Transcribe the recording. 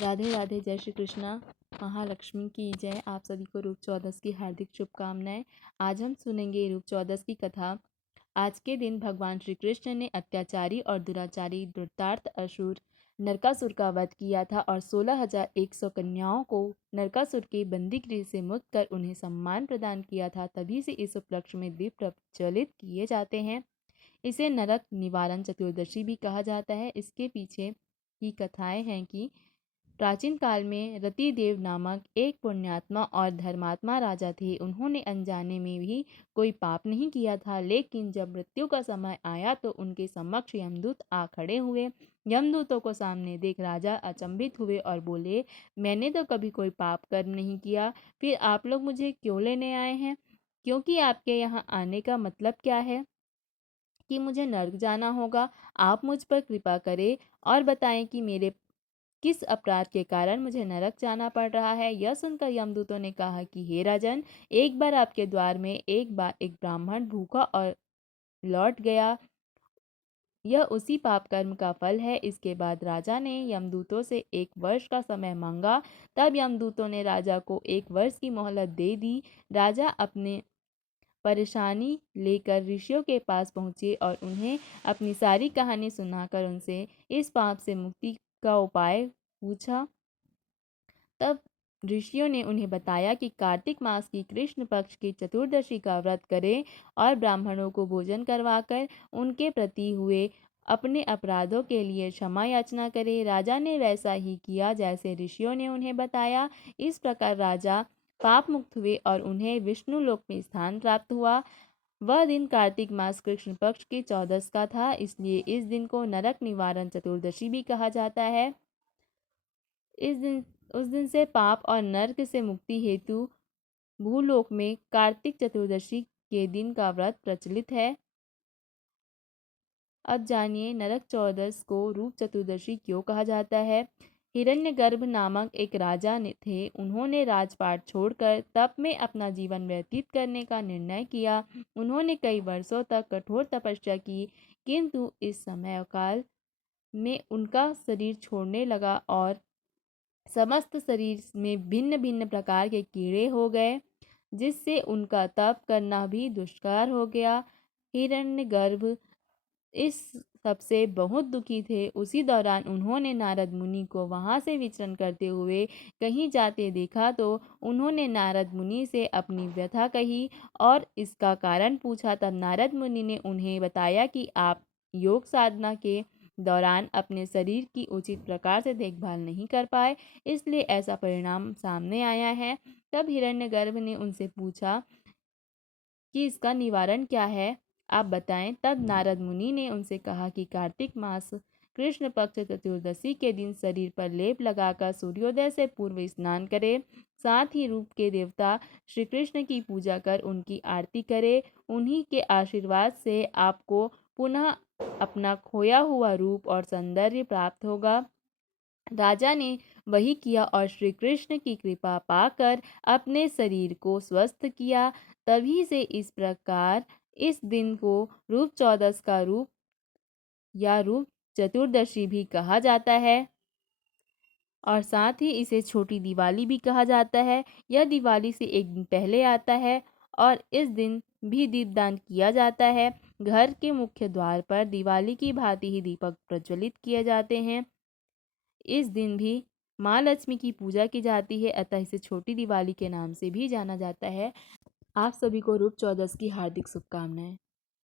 राधे राधे। जय श्री कृष्णा। महालक्ष्मी की जय। आप सभी को रूप चौदस की हार्दिक शुभकामनाएं। आज हम सुनेंगे रूप चौदस की कथा। आज के दिन भगवान श्री कृष्ण ने अत्याचारी और दुराचारी धृतराष्ट्र असुर नरकासुर का वध किया था और 16,100 कन्याओं को नरकासुर के बंदीगृह से मुक्त कर उन्हें सम्मान प्रदान किया था। तभी से इस उपलक्ष्य में दीप प्रज्वलित किए जाते हैं। इसे नरक निवारण चतुर्दशी भी कहा जाता है। इसके पीछे की कथाएं हैं कि प्राचीन काल में रतिदेव नामक एक पुण्यात्मा और धर्मात्मा राजा थे। उन्होंने अनजाने में भी कोई पाप नहीं किया था, लेकिन जब मृत्यु का समय आया तो उनके समक्ष यमदूत आ खड़े हुए। यमदूतों को सामने देख राजा अचंभित हुए और बोले, मैंने तो कभी कोई पाप कर्म नहीं किया, फिर आप लोग मुझे क्यों लेने आए हैं? क्योंकि आपके यहाँ आने का मतलब क्या है कि मुझे नर्क जाना होगा। आप मुझ पर कृपा करें और बताएं कि मेरे किस अपराध के कारण मुझे नरक जाना पड़ रहा है। यह सुनकर यमदूतों ने कहा कि हे राजन, एक बार आपके द्वार में एक ब्राह्मण भूखा और लौट गया, यह उसी पाप कर्म का फल है। इसके बाद राजा ने यमदूतों से 1 वर्ष का समय मांगा। तब यमदूतों ने राजा को 1 वर्ष की मोहलत दे दी। राजा अपने परेशानी लेकर ऋषियों के पास पहुँचे और उन्हें अपनी सारी कहानी सुनाकर उनसे इस पाप से मुक्ति का उपाय पूछा। तब ऋषियों ने उन्हें बताया कि कार्तिक मास की कृष्ण पक्ष की चतुर्दशी का व्रत करें और ब्राह्मणों को भोजन करवाकर उनके प्रति हुए अपने अपराधों के लिए क्षमा याचना करें। राजा ने वैसा ही किया जैसे ऋषियों ने उन्हें बताया। इस प्रकार राजा पाप मुक्त हुए और उन्हें विष्णु लोक में स्थान प्राप्त हुआ। वह दिन कार्तिक मास कृष्ण पक्ष की चौदस का था, इसलिए इस दिन को नरक निवारण चतुर्दशी भी कहा जाता है। उस दिन से पाप और नर्क से मुक्ति हेतु भूलोक में कार्तिक चतुर्दशी के दिन का व्रत प्रचलित है। अब जानिए नरक चौदस को रूप चतुर्दशी क्यों कहा जाता है। हिरण्यगर्भ नामक एक राजा ने थे। उन्होंने राजपाट छोड़कर तप में अपना जीवन व्यतीत करने का निर्णय किया। उन्होंने कई वर्षों तक कठोर तपस्या की, किंतु इस समय काल में उनका शरीर छोड़ने लगा और समस्त शरीर में भिन्न भिन्न प्रकार के कीड़े हो गए, जिससे उनका तप करना भी दुष्कर हो गया। हिरण्यगर्भ इस सबसे बहुत दुखी थे। उसी दौरान उन्होंने नारद मुनि को वहां से विचरण करते हुए कहीं जाते देखा तो उन्होंने नारद मुनि से अपनी व्यथा कही और इसका कारण पूछा। तब नारद मुनि ने उन्हें बताया कि आप योग साधना के दौरान अपने शरीर की उचित प्रकार से देखभाल नहीं कर पाए, इसलिए ऐसा परिणाम सामने आया है। तब हिरण्यगर्भ ने उनसे पूछा कि इसका निवारण क्या है, आप बताएं। तब नारद मुनि ने उनसे कहा कि कार्तिक मास कृष्ण पक्ष चतुर्दशी के दिन शरीर पर लेप लगाकर सूर्योदय से पूर्व स्नान करें। साथ ही रूप के देवता श्री कृष्ण की पूजा कर उनकी आरती करें। उन्हीं के आशीर्वाद से आपको पुनः अपना खोया हुआ रूप और सौंदर्य प्राप्त होगा। राजा ने वही किया और श्री कृष्ण की कृपा पाकर अपने शरीर को स्वस्थ किया। तभी से इस प्रकार इस दिन को रूप चौदस का रूप या रूप चतुर्दशी भी कहा जाता है और साथ ही इसे छोटी दिवाली भी कहा जाता है। यह दिवाली से एक दिन पहले आता है और इस दिन भी दीपदान किया जाता है। घर के मुख्य द्वार पर दिवाली की भांति ही दीपक प्रज्वलित किए जाते हैं। इस दिन भी माँ लक्ष्मी की पूजा की जाती है, अतः इसे छोटी दिवाली के नाम से भी जाना जाता है। आप सभी को रूप चौदस की हार्दिक शुभकामनाएं।